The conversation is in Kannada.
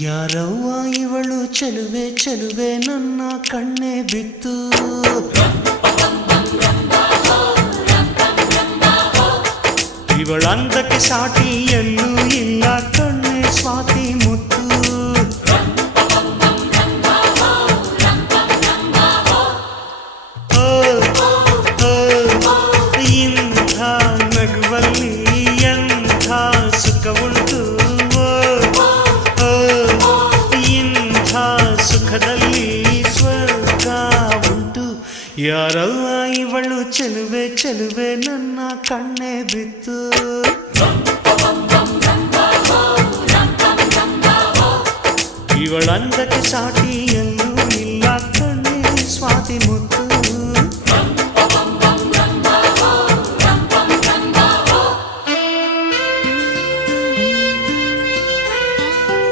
ಯಾರವ್ವ ಇವಳು ಚೆಲುವೆ ಚೆಲುವೆ ನನ್ನ ಕಣ್ಣೆ ಬಿತ್ತು ಇವಳಂದಕ್ಕೆ ಸಾಟಿ ಎಲ್ಲೂ ಇಲ್ಲ ಕಣ್ಣೆ ಸ್ವಾತಿ ಮುತ್ತು ಇಂಥ ನಗುವಲ್ಲಿ ಎಂಥ ಸುಖವುಂಟು ಸುಖದಲ್ಲಿ ಸ್ವರ್ಗ ಉಂಟು ಯಾರವ್ವ ಇವಳು ಚೆಲುವೆ ಚೆಲುವೆ ನನ್ನ ಕಣ್ಣೆ ಬಿತ್ತು ಇವಳಂದಕ್ಕೆ ಸಾಟಿ ಎಲ್ಲೂ